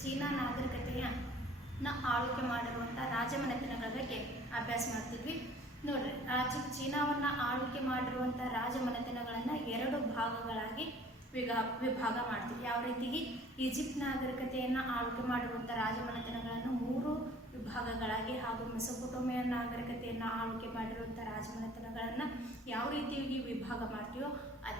China ನಾಗರಿಕತೆಯ ನ ಆಳ್ವಿಕೆ ಮಾಡಿರುವಂಥ ರಾಜಮನೆತನಗಳ ಬಗ್ಗೆ ಅಭ್ಯಾಸ ಮಾಡ್ತಿದ್ವಿ. ನೋಡ್ರಿ ರಾಜ ಚೀನಾವನ್ನ ಆಳ್ವಿಕೆ ಮಾಡಿರುವಂಥ ರಾಜಮನೆತನಗಳನ್ನು ಎರಡು ಭಾಗಗಳಾಗಿ ವಿಭಾ ವಿಭಾಗ ಮಾಡ್ತೀವಿ ಯಾವ ರೀತಿ ಈಜಿಪ್ಟ್ ನಾಗರಿಕತೆಯನ್ನು ಆಳ್ವಿಕೆ ಮಾಡಿರುವಂಥ ರಾಜಮನೆತನಗಳನ್ನು ಮೂರು ವಿಭಾಗಗಳಾಗಿ ಹಾಗೂ ಮೆಸೊಪೊಟೋಮಿಯನ್ ನಾಗರಿಕತೆಯನ್ನು ಆಳ್ವಿಕೆ ಮಾಡಿರುವಂಥ ರಾಜಮನೆತನಗಳನ್ನು ಯಾವ ರೀತಿಯಾಗಿ ವಿಭಾಗ ಮಾಡ್ತೀವೋ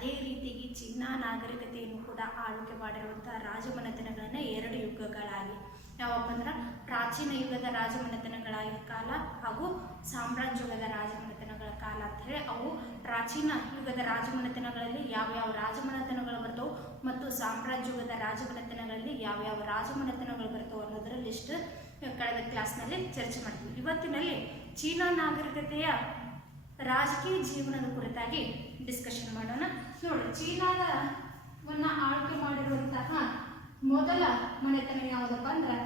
ಅದೇ ರೀತಿಯಾಗಿ ಚೀನಾ ನಾಗರಿಕತೆಯನ್ನು ಕೂಡ ಆಳ್ವಿಕೆ ಮಾಡಿರುವಂಥ ರಾಜಮನೆತನಗಳನ್ನು ಎರಡು ಯುಗಗಳಾಗಿ. ಯಾವಪ್ಪ ಅಂದ್ರೆ ಪ್ರಾಚೀನ ಯುಗದ ರಾಜಮನೆತನಗಳ ಕಾಲ ಹಾಗೂ ಸಾಮ್ರಾಜ್ಯ ಯುಗದ ರಾಜಮನೆತನಗಳ ಕಾಲ ಅಂತ ಹೇಳಿ ಅವು ಪ್ರಾಚೀನ ಯುಗದ ರಾಜಮನೆತನಗಳಲ್ಲಿ ಯಾವ್ಯಾವ ರಾಜಮನೆತನಗಳು ಬರ್ತವೆ ಮತ್ತು ಸಾಮ್ರಾಜ್ಯ ಯುಗದ ರಾಜಮನೆತನಗಳಲ್ಲಿ ಯಾವ್ಯಾವ ರಾಜಮನೆತನಗಳು ಬರ್ತವೆ ಅನ್ನೋದರ ಲಿಸ್ಟ್ ಕಳೆದ ಕ್ಲಾಸ್ನಲ್ಲಿ ಚರ್ಚೆ ಮಾಡ್ತೀವಿ ಇವತ್ತಿನಲ್ಲಿ ಚೀನಾ ನಾಗರಿಕತೆಯ ರಾಜಕೀಯ ಜೀವನದ ಕುರಿತಾಗಿ ಡಿಸ್ಕಷನ್ ಮಾಡೋಣ. ನೋಡಿ ಚೀನಾದ ವನ್ನ ಆಳ್ವಿಕೆ ಮಾಡಿರುವಂತಹ ಮೊದಲ ಮನೆತನ ಯಾವುದಪ್ಪ ಅಂದ್ರೆ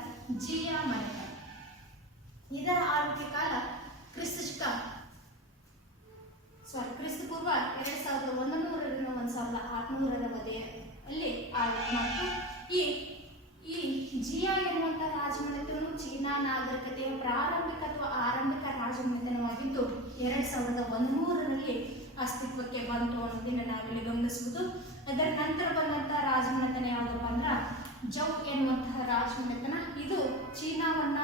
ಜಿಯಾ ಮನೆತನ. ಇದರ ಆಳ್ವಿಕೆ ಕಾಲ ಕ್ರಿಸ್ತ ಸಾರಿ ಕ್ರಿಸ್ತ ಪೂರ್ವ ಎರಡ್ ಸಾವಿರದ ಒಂದೂರರಿಂದ ಒಂದ್ ಸಾವಿರದ ಆರ್ನೂರರ ಅಲ್ಲಿ ಆಳ್ವಿಕೆ ಮಾಡಿತು. ಈ ಈ ಜಿಯಾ ಎನ್ನುವಂತಹ ರಾಜಮನೆತನವು ಚೀನಾ ನಾಗರಿಕತೆಯ ಪ್ರಾರಂಭಿಕ ಅಥವಾ ಆರಂಭಿಕ ರಾಜಮನೆತನವಾಗಿದ್ದು ಎರಡ್ ಸಾವಿರದ ಒಂದು ನೂರರಲ್ಲಿ ಅಸ್ತಿತ್ವಕ್ಕೆ ಬಂತು ಅನ್ನೋದನ್ನ ನಾವಿಲ್ಲಿ ಗಮನಿಸಬಹುದು ಅದರ ನಂತರ ಬಂದಂತಹ ರಾಜಮನೆತನ ಯಾವುದಪ್ಪ ಅಂದ್ರೆ ಜೌ ಎನ್ನುವಂತಹ ರಾಜಮನೆತನ. ಇದು ಚೀನಾವನ್ನ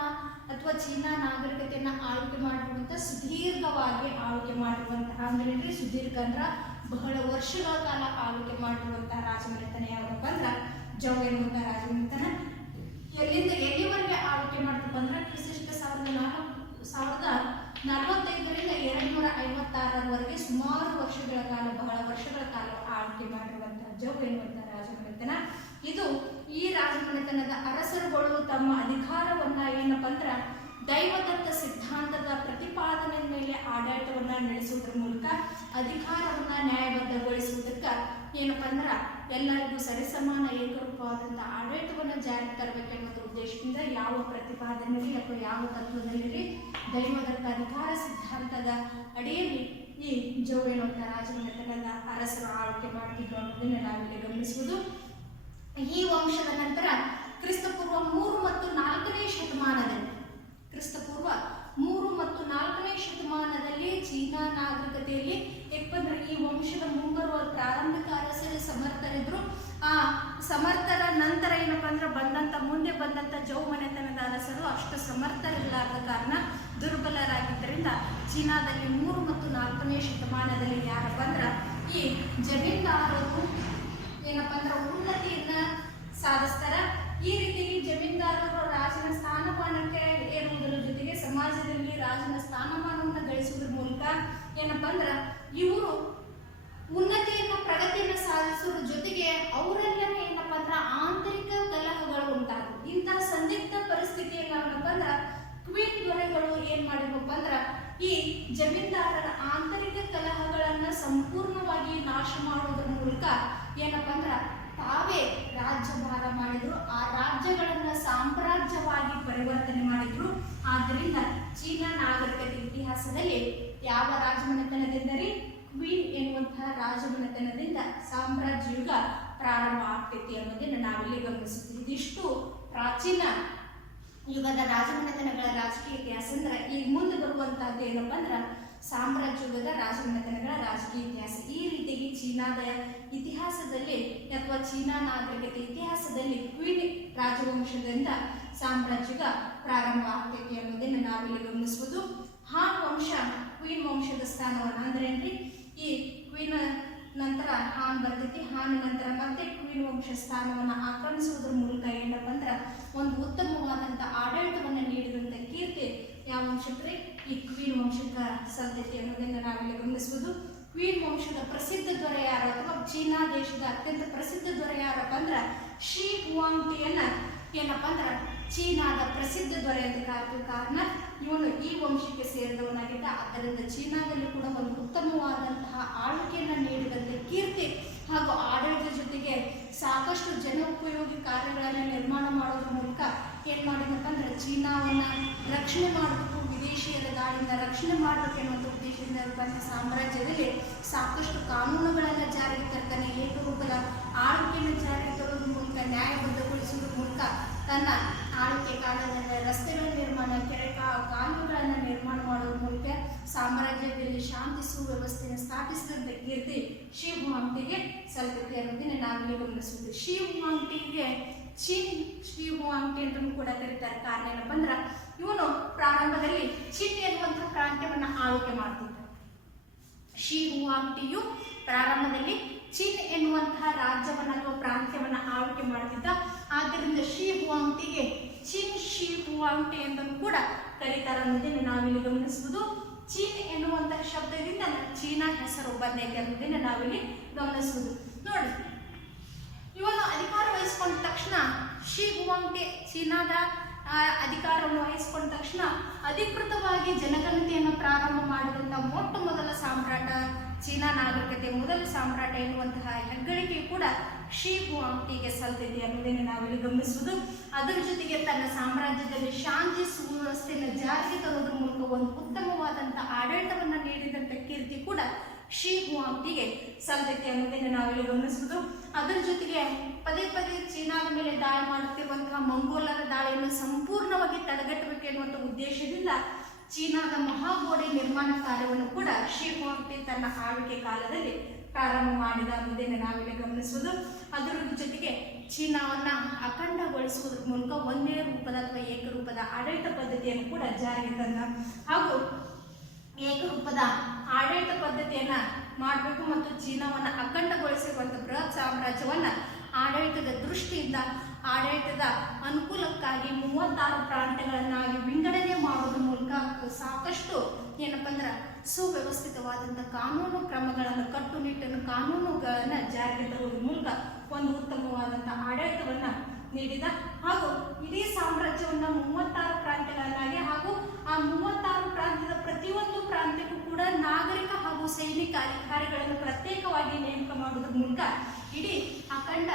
ಅಥವಾ ಚೀನಾ ನಾಗರಿಕತೆಯನ್ನ ಆಳ್ವಿಕೆ ಮಾಡಿರುವಂತಹ ಸುದೀರ್ಘವಾಗಿ ಆಳ್ವಿಕೆ ಮಾಡಿರುವಂತಹ ಅಂದ್ರೆ ಸುದೀರ್ಘ ಅಂದ್ರ ಬಹಳ ವರ್ಷಗಳ ಕಾಲ ಆಳ್ವಿಕೆ ಮಾಡಿರುವಂತಹ ರಾಜಮನೆತನ ಯಾವುದಪ್ಪ ಅಂದ್ರೆ ಜೌ ಎನ್ನುವಂತಹ ರಾಜಮನೆತನ. ಎಲ್ಲಿಂದ ಎಲ್ಲಿವರೆಗೆ ಆಳ್ವಿಕೆ ಮಾಡ್ತಪ್ಪ ಅಂದ್ರೆ ಕ್ರಿಸಿಷ್ಟ ಸಾವಿರದ ನಾಲ್ಕು ಸಾವಿರದ ನಲವತ್ತೈದರಿಂದ ಎರಡು ನೂರ ಐವತ್ತಾರರವರೆಗೆ ಸುಮಾರು ವರ್ಷಗಳ ಕಾಲ, ಬಹಳ ವರ್ಷಗಳ ಕಾಲ ಆಳ್ವಿಕೆ ಮಾಡಿರುವಂತಹ ಜೌ ಎನ್ನುವಂತಹ ರಾಜಮನೆತನ. ಇದು ಈ ರಾಜಮನೆತನದ ಅರಸರುಗಳು ತಮ್ಮ ಅಧಿಕಾರವನ್ನ ಏನಪ್ಪ ಅಂದ್ರೆ ದೈವದತ್ತ ಸಿದ್ಧಾಂತದ ಪ್ರತಿಪಾದನೆ ಮೇಲೆ ಆಡಳಿತವನ್ನ ನಡೆಸುವುದರ ಮೂಲಕ ಅಧಿಕಾರವನ್ನ ನ್ಯಾಯಬದ್ಧಗೊಳಿಸುವುದಕ್ಕ ಏನಪ್ಪ ಅಂದ್ರೆ ಎಲ್ಲರಿಗೂ ಸರಿಸಮಾನ ಏಕರೂಪವಾದಂತಹ ಆಡಳಿತವನ್ನು ಜಾರಿಗೆ ತರಬೇಕೆಂಬ ಉದ್ದೇಶದಿಂದ ಯಾವ ಪ್ರತಿಪಾದನೆಯಲ್ಲಿ ಅಥವಾ ಯಾವ ತತ್ವದಲ್ಲಿ ಅಧಿಕಾರ ಸಿದ್ಧಾಂತದ ಅಡಿಯಲ್ಲಿ ಈ ಜೋ ಎನ್ನುವಂಥ ರಾಜಮನೆತನದ ಅರಸರು ಆಳ್ವಿಕೆ ಮಾಡ್ತಿದ್ರು ಅನ್ನೋದನ್ನ ನಾವಿಲ್ಲಿ ಗಮನಿಸುವುದು. ಈ ವಂಶದ ನಂತರ ಕ್ರಿಸ್ತಪೂರ್ವ ಮೂರು ಮತ್ತು ನಾಲ್ಕನೇ ಶತಮಾನದಲ್ಲಿ ಕ್ರಿಸ್ತಪೂರ್ವ ಮೂರು ಮತ್ತು ನಾಲ್ಕನೇ ಶತಮಾನದಲ್ಲಿ ಚೀನಾ ನಾಗರಿಕತೆಯಲ್ಲಿ ಯಾಕಂದ್ರೆ ಈ ವಂಶದ ಮುಂಬರುವ ಪ್ರಾರಂಭಿಕ ಅರಸರು ಸಮರ್ಥರಿದ್ರು. ಆ ಸಮರ್ಥರ ನಂತರ ಏನಪ್ಪಾ ಅಂದ್ರೆ ಬಂದಂತ ಮುಂದೆ ಬಂದಂತ ಜೌ ಮನೆತನದ ಅರಸರು ಅಷ್ಟು ಸಮರ್ಥರಿರಲಾರದ ಕಾರಣ ಚೀನಾದಲ್ಲಿ ಮೂರು ಮತ್ತು ನಾಲ್ಕನೇ ಶತಮಾನದಲ್ಲಿ ಯಾರಪ್ಪ ಅಂದ್ರೆ ಈ ಜಮೀನ್ದಾರರು? ಏನಪ್ಪ ಅಂದ್ರೆ ಉನ್ನತಿಯನ್ನ ಸಾಧಿಸ್ತಾರ. ಈ ರೀತಿ ಜಮೀನ್ದಾರರು ರಾಜನ ಸ್ಥಾನಮಾನಕ್ಕೆ ಏರುವುದರ ಜೊತೆಗೆ ಸಮಾಜದಲ್ಲಿ ರಾಜನ ಸ್ಥಾನಮಾನವನ್ನು ಗಳಿಸುವುದರ ಮೂಲಕ ಏನಪ್ಪ ಅಂದ್ರ ಇವರು ಉನ್ನತಿಯನ್ನ, ಪ್ರಗತಿಯನ್ನ ಸಾಧಿಸುವ ಜೊತೆಗೆ ಅವರಲ್ಲಿ ಏನಪ್ಪ ಅಂದ್ರ ಆಂತರಿಕ ಕಲಹಗಳು ಉಂಟಾಗುತ್ತೆ ಇಂತಹ ಸಂದಿಗ್ಧ ಪರಿಸ್ಥಿತಿಯಲ್ಲಿ ಏನಪ್ಪ ಅಂದ್ರ ಕ್ವೀನ್ ದೊರೆಗಳು ಏನ್ ಮಾಡಿದ್ವಪ್ಪ ಅಂದ್ರ ಈ ಜಮೀನ್ದಾರರ ಆಂತರಿಕ ಕಲಹಗಳನ್ನ ಸಂಪೂರ್ಣವಾಗಿ ನಾಶ ಮಾಡುವುದರ ಮೂಲಕ ಏನಪ್ಪ ಅಂದ್ರ ತಾವೇ ರಾಜ್ಯಭಾರ ಮಾಡಿದ್ರು, ಆ ರಾಜ್ಯಗಳನ್ನ ಸಾಮ್ರಾಜ್ಯವಾಗಿ ಪರಿವರ್ತನೆ ಮಾಡಿದ್ರು. ಆದ್ದರಿಂದ ಚೀನಾ ನಾಗರಿಕತೆ ಇತಿಹಾಸದಲ್ಲಿ ಯಾವ ರಾಜಮನೆತನದಿಂದಲೇ ಕ್ವೀನ್ ಎನ್ನುವಂತಹ ರಾಜಮನೆತನದಿಂದ ಸಾಮ್ರಾಜ್ಯ ಯುಗ ಪ್ರಾರಂಭ ಆಗ್ತೈತಿ ಅನ್ನೋದನ್ನ ನಾವಿಲ್ಲಿ ಗಮನಿಸುತ್ತೀವಿ ಇದಿಷ್ಟು ಪ್ರಾಚೀನ ಯುಗದ ರಾಜಮನೆತನಗಳ ರಾಜಕೀಯ ಇತಿಹಾಸ ಅಂದ್ರೆ ಈಗ ಮುಂದೆ ಬರುವಂತಹದ್ದು ಏನಪ್ಪಾ ಅಂದ್ರ ಸಾಮ್ರಾಜ್ಯದ ರಾಜಮನೆತನಗಳ ರಾಜಕೀಯ ಇತಿಹಾಸ. ಈ ರೀತಿಯಾಗಿ ಚೀನಾದ ಇತಿಹಾಸದಲ್ಲಿ ಅಥವಾ ಚೀನಾ ನಾಗರಿಕತೆ ಇತಿಹಾಸದಲ್ಲಿ ಕ್ವೀನ್ ರಾಜವಂಶದಿಂದ ಸಾಮ್ರಾಜ್ಯದ ಪ್ರಾರಂಭ ಆಗ್ತೈತಿ ಅನ್ನೋದನ್ನು ನಾವಿಲ್ಲಿ ಗಮನಿಸಬಹುದು ಹಾನ್ ವಂಶ, ಕ್ವೀನ್ ವಂಶದ ಸ್ಥಾನವನ್ನ ಅಂದ್ರೆ ಏನ್ರಿ? ಈ ಕ್ವೀನ್ ನಂತರ ಹಾನ್ ಬರ್ತೈತಿ. ಹಾನ್ ನಂತರ ಮತ್ತೆ ಕ್ವೀನ್ ವಂಶ ಸ್ಥಾನವನ್ನ ಆಕ್ರಮಿಸುವುದರ ಮೂಲಕ ಏನಪ್ಪ ಅಂದ್ರೆ ಒಂದು ಉತ್ತಮವಾದಂತ ಆಡಳಿತವನ್ನ ನೀಡಿದಂತ ಕೀರ್ತಿ ಯಾವ ವಂಶಕ್ರಿ ಈ ಕ್ವೀನ್ ವಂಶಕ್ಕ ಸಂತತಿ ಅನ್ನೋದನ್ನು ನಾವಿಲ್ಲಿ ಗಮನಿಸುವುದು ಕ್ವೀನ್ ವಂಶದ ಪ್ರಸಿದ್ಧ ದೊರೆ ಯಾರು ಅಥವಾ ಚೀನಾ ದೇಶದ ಅತ್ಯಂತ ಪ್ರಸಿದ್ಧ ದೊರೆ ಯಾರಪ್ಪ ಅಂದ್ರೆ ಶ್ರೀ ಹುವಾಂಗ್ಟಿಯನ್ನ ಏನಪ್ಪ ಅಂದ್ರ ಚೀನಾದ ಪ್ರಸಿದ್ಧ ದೊರೆ ಅಂತ ಕರೆದ ಕಾರಣ ಇವನು ಈ ವಂಶಕ್ಕೆ ಸೇರಿದವನಾಗಿದ್ದ. ಆದ್ದರಿಂದ ಚೀನಾದಲ್ಲಿ ಕೂಡ ಒಂದು ಉತ್ತಮವಾದಂತಹ ಆಳ್ವಿಕೆಯನ್ನ ನೀಡಿದಂತೆ ಕೀರ್ತಿ ಹಾಗೂ ಆಡಳಿತ ಜೊತೆಗೆ ಸಾಕಷ್ಟು ಜನೋಪಯೋಗಿ ಕಾರ್ಯಗಳನ್ನು ನಿರ್ಮಾಣ ಮಾಡೋದ್ರ ಮೂಲಕ ಏನ್ ಮಾಡಿದಪ್ಪ ಅಂದ್ರೆ ಚೀನಾವನ್ನ ರಕ್ಷಣೆ ಮಾಡಬೇಕು ವಿದೇಶಿಯರ ದಾಳಿಯಿಂದ ರಕ್ಷಣೆ ಮಾಡಬೇಕು ಎನ್ನುವಂಥ ಉದ್ದೇಶದಿಂದ ಬಂದ ಸಾಮ್ರಾಜ್ಯದಲ್ಲಿ ಸಾಕಷ್ಟು ಕಾನೂನುಗಳನ್ನು ಜಾರಿಗೆ ತರ್ತಾನೆ, ಏಕರೂಪದ ಆಳ್ವಿಕೆಯನ್ನು ಜಾರಿಗೆ ತರೋದ್ರ ಮೂಲಕ ನ್ಯಾಯಬದ್ಧಗೊಳಿಸುವುದ್ರ ಮೂಲಕ ತನ್ನ ಆಳ್ವಿಕೆ ಕಾಲದಲ್ಲಿ ರಸ್ತೆಗಳ ನಿರ್ಮಾಣ, ಕೆರೆ ಕಾ- ಕಾಲುವೆಗಳನ್ನು ನಿರ್ಮಾಣ ಮಾಡುವ ಮೂಲಕ ಸಾಮ್ರಾಜ್ಯದಲ್ಲಿ ಶಾಂತಿ ಸುವ್ಯವಸ್ಥೆಯನ್ನು ಸ್ಥಾಪಿಸಿದಂತ ಕೀರ್ತಿ ಶಿ ಹುವಾಂಗ್ಟಿಗೆ ಸಲ್ಲುತ್ತೆ ಅನ್ನೋದನ್ನ ನಾನು ನೀವು ಶಿ ಹುವಾಂಗ್ಟಿಗೆ ಚೀನ್ ಶ್ರೀ ಹುವಾಂಗ್ಟಿ ಅಂತಲೂ ಕೂಡ ಕರೀತಾರೆ. ಕಾರಣ ಏನಪ್ಪ ಅಂದ್ರೆ ಇವನು ಪ್ರಾರಂಭದಲ್ಲಿ ಚಿನ್ ಎನ್ನುವಂತಹ ಪ್ರಾಂತ್ಯವನ್ನು ಆಳ್ವಿಕೆ ಮಾಡ್ತಿದ್ದ. ಶಿ ಹುವಾಂಗ್ಟಿಯು ಪ್ರಾರಂಭದಲ್ಲಿ ಚಿನ್ ಎನ್ನುವಂತಹ ರಾಜ್ಯವನ್ನ ಅಥವಾ ಪ್ರಾಂತ್ಯವನ್ನ ಆಳ್ವಿಕೆ ಮಾಡ್ತಿದ್ದ. ಆದ್ದರಿಂದ ಶಿ ಹುವಾಂಗ್ಟಿಗೆ ಚಿನ್ ಶಿ ಹುವಾಂಟಿ ಕೂಡ ಕರೀತಾರೆ ಅನ್ನೋದನ್ನು ನಾವಿಲ್ಲಿ ಗಮನಿಸುವುದು ಚೀನ್ ಎನ್ನುವಂತಹ ಶಬ್ದದಿಂದ ಚೀನಾ ಹೆಸರು ಬಂದೈತೆ ಅನ್ನೋದನ್ನ ನಾವಿಲ್ಲಿ ಗಮನಿಸುವುದು ನೋಡಿ, ಇವನು ಅಧಿಕಾರ ವಹಿಸಿಕೊಂಡ ತಕ್ಷಣ ಶಿ ಹುವಾಂಟಿ ಚೀನಾದ ಅಧಿಕಾರವನ್ನು ವಹಿಸಿಕೊಂಡ ತಕ್ಷಣ ಅಧಿಕೃತವಾಗಿ ಜನಗಣತಿಯನ್ನು ಪ್ರಾರಂಭ ಮಾಡಿದಂಥ ಮೊಟ್ಟ ಮೊದಲ ಸಾಮ್ರಾಟ ಚೀನಾ ನಾಗರಿಕತೆ, ಮೊದಲ ಸಾಮ್ರಾಟ ಎನ್ನುವಂತಹ ಹೆಗ್ಗಳಿಕೆ ಕೂಡ ಶಿ ಹುವಾಂಗ್ಟಿಗೆ ಸಲ್ತಿದೆ ಅನ್ನೋದನ್ನು ನಾವಿಲ್ಲಿ ಗಮನಿಸುವುದು. ಅದರ ಜೊತೆಗೆ ತನ್ನ ಸಾಮ್ರಾಜ್ಯದಲ್ಲಿ ಶಾಂತಿ ಸುವ್ಯವಸ್ಥೆಯನ್ನು ಜಾರಿಗೆ ತರೋದ್ರ ಮೂಲಕ ಒಂದು ಉತ್ತಮವಾದಂಥ ಆಡಳಿತವನ್ನು ನೀಡಿದಂಥ ಕೀರ್ತಿ ಕೂಡ ಶಿ ಹುವಾಂಗ್ಟಿಗೆ ಸಲ್ತೈತಿ ಅನ್ನೋದನ್ನು ನಾವಿಲ್ಲಿ ಗಮನಿಸಬಹುದು. ಅದರ ಜೊತೆಗೆ ಪದೇ ಪದೇ ಚೀನಾದ ಮೇಲೆ ದಾಳಿ ಮಾಡುತ್ತಿರುವಂತಹ ಮಂಗೋಲರ ದಾಳಿಯನ್ನು ಸಂಪೂರ್ಣವಾಗಿ ತಡೆಗಟ್ಟಬೇಕು ಉದ್ದೇಶದಿಂದ ಚೀನಾದ ಮಹಾಗೋಡೆ ನಿರ್ಮಾಣ ಕಾರ್ಯವನ್ನು ಕೂಡ ಶಿ ತನ್ನ ಆಳ್ವಿಕೆ ಕಾಲದಲ್ಲಿ ಪ್ರಾರಂಭ ಮಾಡಿದ ಅನ್ನೋದನ್ನು ನಾವಿಲ್ಲಿ ಗಮನಿಸುವುದು ಅದರ ಜೊತೆಗೆ ಚೀನಾವನ್ನ ಅಖಂಡಗೊಳಿಸುವುದರ ಮೂಲಕ ಒಂದೇ ರೂಪದ ಅಥವಾ ಏಕರೂಪದ ಆಡಳಿತ ಪದ್ಧತಿಯನ್ನು ಕೂಡ ಜಾರಿಗೆ ತಂದ ಹಾಗೂ ಏಕರೂಪದ ಆಡಳಿತ ಪದ್ಧತಿಯನ್ನ ಮಾಡಬೇಕು ಮತ್ತು ಜೀವನವನ್ನು ಅಖಂಡಗೊಳಿಸಿರುವಂಥ ಬೃಹತ್ ಸಾಮ್ರಾಜ್ಯವನ್ನು ಆಡಳಿತದ ದೃಷ್ಟಿಯಿಂದ, ಆಡಳಿತದ ಅನುಕೂಲಕ್ಕಾಗಿ ಮೂವತ್ತಾರು ಪ್ರಾಂತ್ಯಗಳನ್ನಾಗಿ ವಿಂಗಡಣೆ ಮಾಡೋದ್ರ ಮೂಲಕ ಸಾಕಷ್ಟು ಏನಪ್ಪ ಅಂದ್ರೆ ಸುವ್ಯವಸ್ಥಿತವಾದಂಥ ಕಾನೂನು ಕ್ರಮಗಳನ್ನು, ಕಟ್ಟುನಿಟ್ಟಿನ ಕಾನೂನುಗಳನ್ನು ಜಾರಿಗೆ ತರುವುದರ ಮೂಲಕ ಒಂದು ಉತ್ತಮವಾದಂಥ ಆಡಳಿತವನ್ನು ನೀಡಿದ ಹಾಗೂ ಇಡೀ ಸಾಮ್ರಾಜ್ಯವನ್ನ ಮೂವತ್ತಾರು ಪ್ರಾಂತ್ಯಗಳನ್ನಾಗಿ ಹಾಗೂ ಆ ಮೂವತ್ತಾರು ಪ್ರಾಂತ್ಯದ ಪ್ರತಿಯೊಂದು ಪ್ರಾಂತ್ಯಕ್ಕೂ ಕೂಡ ನಾಗರಿಕ ಹಾಗೂ ಸೈನಿಕ ಅಧಿಕಾರಿಗಳನ್ನು ಪ್ರತ್ಯೇಕವಾಗಿ ನೇಮಕ ಮಾಡುವುದರ ಮೂಲಕ ಇಡೀ ಅಖಂಡ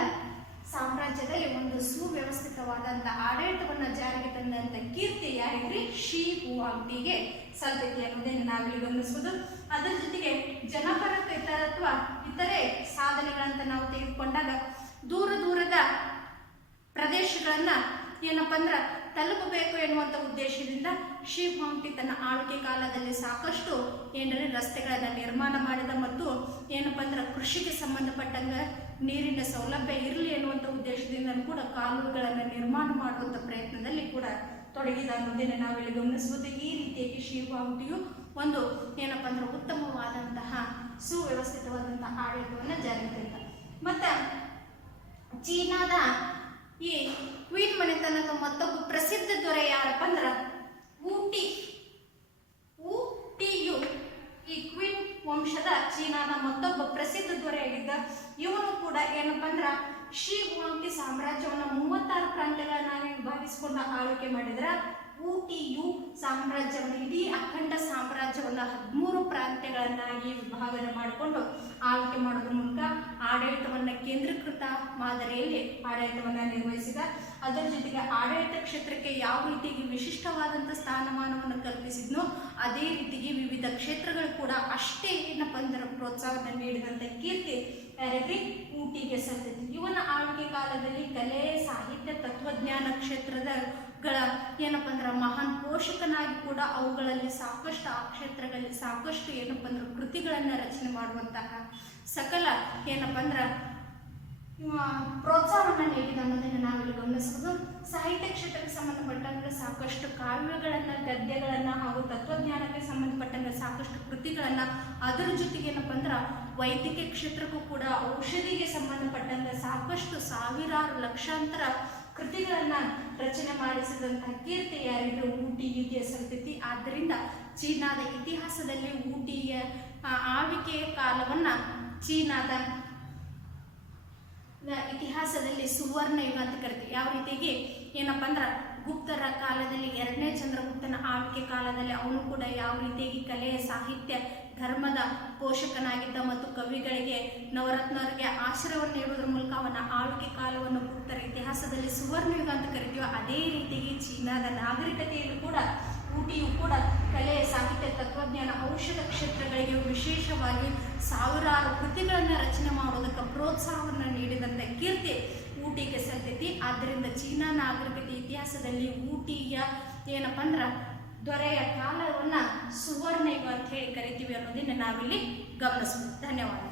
ಸಾಮ್ರಾಜ್ಯದಲ್ಲಿ ಒಂದು ಸುವ್ಯವಸ್ಥಿತವಾದಂಥ ಆಡಳಿತವನ್ನು ಜಾರಿಗೆ ತಂದಂಥ ಕೀರ್ತಿ ಯಾರಿಗ್ರಿ ಶ್ರೀ ಹುವಾಂಗ್ಟಿಗೆ ಸಲ್ತೈತಿ ಅನ್ನೋದನ್ನು ನಾವಿಲ್ಲಿ ಗಮನಿಸಬಹುದು ಅದರ ಜೊತೆಗೆ ಜನಪರ ಇತರತ್ವ ಇತರೆ ಸಾಧನೆಗಳಂತ ನಾವು ತೆಗೆದುಕೊಂಡಾಗ ದೂರ ದೂರದ ಪ್ರದೇಶಗಳನ್ನ ಏನಪ್ಪ ಅಂದ್ರೆ ತಲುಪಬೇಕು ಎನ್ನುವಂಥ ಉದ್ದೇಶದಿಂದ ಶಿ ಹುವಾಂಗ್ಟಿ ತನ್ನ ಆಳ್ಕೆ ಕಾಲದಲ್ಲಿ ಸಾಕಷ್ಟು ಏನೆಂದರೆ ರಸ್ತೆಗಳನ್ನು ನಿರ್ಮಾಣ ಮಾಡಿದ ಮತ್ತು ಏನಪ್ಪ ಅಂದ್ರೆ ಕೃಷಿಗೆ ಸಂಬಂಧಪಟ್ಟಂಗ ನೀರಿನ ಸೌಲಭ್ಯ ಇರಲಿ ಅನ್ನುವಂಥ ಉದ್ದೇಶದಿಂದ ಕೂಡ ಕಾಲುವೆಗಳನ್ನು ನಿರ್ಮಾಣ ಮಾಡುವಂಥ ಪ್ರಯತ್ನದಲ್ಲಿ ಕೂಡ ತೊಡಗಿದ ಅನ್ನೋದನ್ನು ನಾವಿಲ್ಲಿ ಗಮನಿಸಬಹುದು. ಈ ರೀತಿಯಾಗಿ ಶಿ ಹುವಾಂಗ್ಟಿಯು ಒಂದು ಏನಪ್ಪ ಅಂದ್ರೆ ಉತ್ತಮವಾದಂತಹ ಸುವ್ಯವಸ್ಥಿತವಾದಂತಹ ಆಡಳಿತವನ್ನು ಜಾರಿಗೆ ತಂದ ಮತ್ತು ಚೀನಾದ ಈ ಕ್ವೀನ್ ಮನೆತನದ ಮತ್ತೊಬ್ಬ ಪ್ರಸಿದ್ಧ ದೊರೆ ಯಾರಪ್ಪ ಅಂದ್ರ ಊಟಿ ಯು. ಈ ಕ್ವಿನ್ ವಂಶದ ಚೀನಾದ ಮತ್ತೊಬ್ಬ ಪ್ರಸಿದ್ಧ ದೊರೆಯಾಗಿದ್ದ ಇವನು ಕೂಡ ಏನಪ್ಪ ಅಂದ್ರ ಶಿ ಹುವಾಂಗ್ಟಿ ಸಾಮ್ರಾಜ್ಯವನ್ನ ಮೂವತ್ತಾರು ಪ್ರಾಂತ್ಯಗಳನ್ನಾಗಿ ವಿಭಾಗಿಸಿಕೊಂಡ ಆಳ್ವಿಕೆ ಮಾಡಿದ್ರ ಊಟಿಯು ಸಾಮ್ರಾಜ್ಯವನ್ನು, ಇಡೀ ಅಖಂಡ ಸಾಮ್ರಾಜ್ಯವನ್ನು ಹದಿಮೂರು ಪ್ರಾಂತ್ಯಗಳನ್ನಾಗಿ ವಿಭಾಗನೆ ಮಾಡಿಕೊಂಡು ಆಳ್ವಿಕೆ ಮಾಡೋದ್ರ ಮೂಲಕ ಆಡಳಿತವನ್ನು ಕೇಂದ್ರೀಕೃತ ಮಾದರಿಯಲ್ಲಿ ಆಡಳಿತವನ್ನು ನಿರ್ವಹಿಸಿದ. ಅದರ ಜೊತೆಗೆ ಆಡಳಿತ ಕ್ಷೇತ್ರಕ್ಕೆ ಯಾವ ರೀತಿಗೆ ವಿಶಿಷ್ಟವಾದಂಥ ಸ್ಥಾನಮಾನವನ್ನು ಕಲ್ಪಿಸಿದ್ನೋ ಅದೇ ರೀತಿಗೆ ವಿವಿಧ ಕ್ಷೇತ್ರಗಳು ಕೂಡ ಅಷ್ಟೇ ಏನಪ್ಪ ಅಂದ್ರೆ ಪ್ರೋತ್ಸಾಹವನ್ನು ನೀಡಿದಂಥ ಕೀರ್ತಿ ಯಾರಿಗೆ ಊಟಿಗೆ ಸಲ್ತೈತಿ ಇವನ ಆಳ್ವಿಕೆ ಕಾಲದಲ್ಲಿ ಕಲೆ, ಸಾಹಿತ್ಯ, ತತ್ವಜ್ಞಾನ ಕ್ಷೇತ್ರದ ಗಳ ಏನಪ್ಪ ಅಂದ್ರೆ ಮಹಾನ್ ಪೋಷಕನಾಗಿ ಕೂಡ ಅವುಗಳಲ್ಲಿ ಸಾಕಷ್ಟು ಆ ಕ್ಷೇತ್ರಗಳಲ್ಲಿ ಸಾಕಷ್ಟು ಏನಪ್ಪ ಅಂದ್ರೆ ಕೃತಿಗಳನ್ನು ರಚನೆ ಮಾಡುವಂತಹ ಸಕಲ ಏನಪ್ಪ ಅಂದ್ರೆ ಪ್ರೋತ್ಸಾಹವನ್ನು ನೀಡಿದ ಅನ್ನೋದನ್ನು ನಾವಿಲ್ಲಿ ಗಮನಿಸಬಹುದು. ಸಾಹಿತ್ಯ ಕ್ಷೇತ್ರಕ್ಕೆ ಸಂಬಂಧಪಟ್ಟಂತೆ ಸಾಕಷ್ಟು ಕಾವ್ಯಗಳನ್ನು, ಗದ್ಯಗಳನ್ನು ಹಾಗೂ ತತ್ವಜ್ಞಾನಕ್ಕೆ ಸಂಬಂಧಪಟ್ಟಂತೆ ಸಾಕಷ್ಟು ಕೃತಿಗಳನ್ನು ಅದರ ಜೊತೆಗೆ ಏನಪ್ಪ ಅಂದ್ರೆ ವೈದ್ಯಕೀಯ ಕ್ಷೇತ್ರಕ್ಕೂ ಕೂಡ ಔಷಧಿಗೆ ಸಂಬಂಧಪಟ್ಟಂತೆ ಸಾಕಷ್ಟು ಸಾವಿರಾರು ಲಕ್ಷಾಂತರ ಕೃತಿಗಳನ್ನು ರಚನೆ ಮಾಡಿಸಿದಂತಹ ಕೀರ್ತಿ ಯಾರಿಗೆ ಊಟಿ ಯುಗಿಯ ಸಲ್ತೈತಿ ಆದ್ದರಿಂದ ಚೀನಾದ ಇತಿಹಾಸದಲ್ಲಿ ಊಟಿಯ ಆವಿಕೆಯ ಕಾಲವನ್ನ ಚೀನಾದ ಇತಿಹಾಸದಲ್ಲಿ ಸುವರ್ಣ ಯುಗ ಅಂತ ಕರಿತೀವಿ. ಯಾವ ರೀತಿಯಾಗಿ ಏನಪ್ಪ ಅಂದ್ರೆ, ಗುಪ್ತರ ಕಾಲದಲ್ಲಿ ಎರಡನೇ ಚಂದ್ರಗುಪ್ತನ ಆಳ್ವಿಕೆ ಕಾಲದಲ್ಲಿ ಅವನು ಕೂಡ ಯಾವ ರೀತಿಯಾಗಿ ಕಲೆ ಸಾಹಿತ್ಯ, ಧರ್ಮದ ಪೋಷಕನಾಗಿದ್ದ ಮತ್ತು ಕವಿಗಳಿಗೆ, ನವರತ್ನರಿಗೆ ಆಶ್ರಯವನ್ನು ನೀಡುವುದರ ಮೂಲಕ ಅವನ ಆಳ್ವಿಕೆ ಕಾಲವನ್ನು ಗುಪ್ತರ ಇತಿಹಾಸದಲ್ಲಿ ಸುವರ್ಣ ಯುಗ ಅಂತ ಕರಿತೀವೋ, ಅದೇ ರೀತಿಯಾಗಿ ಚೀನಾದ ನಾಗರಿಕತೆಯಲ್ಲೂ ಕೂಡ, ಊಟಿಯು ಕೂಡ ಕಲೆ ಸಾಹಿತ್ಯ, ತತ್ವಜ್ಞಾನ, ಔಷಧ ಕ್ಷೇತ್ರಗಳಿಗೆ ವಿಶೇಷವಾಗಿ ಸಾವಿರಾರು ಕೃತಿಗಳನ್ನು ರಚನೆ ಮಾಡೋದಕ್ಕೆ ಪ್ರೋತ್ಸಾಹವನ್ನು ನೀಡಿದಂಥ ಕೀರ್ತಿ ಊಟಿಗೆ ಸಲ್ತೈತಿ ಆದ್ದರಿಂದ ಚೀನಾ ನಾಗರಿಕತೆ ಇತಿಹಾಸದಲ್ಲಿ ಊಟಿಯ ಏನಪ್ಪ ಅಂದ್ರೆ ದೊರೆಯ ಕಾಲವನ್ನು ಸುವರ್ಣ ಯುಗ ಅಂತ ಹೇಳಿ ಕರಿತೀವಿ ಅನ್ನೋದನ್ನು ನಾವಿಲ್ಲಿ ಗಮನಿಸ್ಬೋದು ಧನ್ಯವಾದ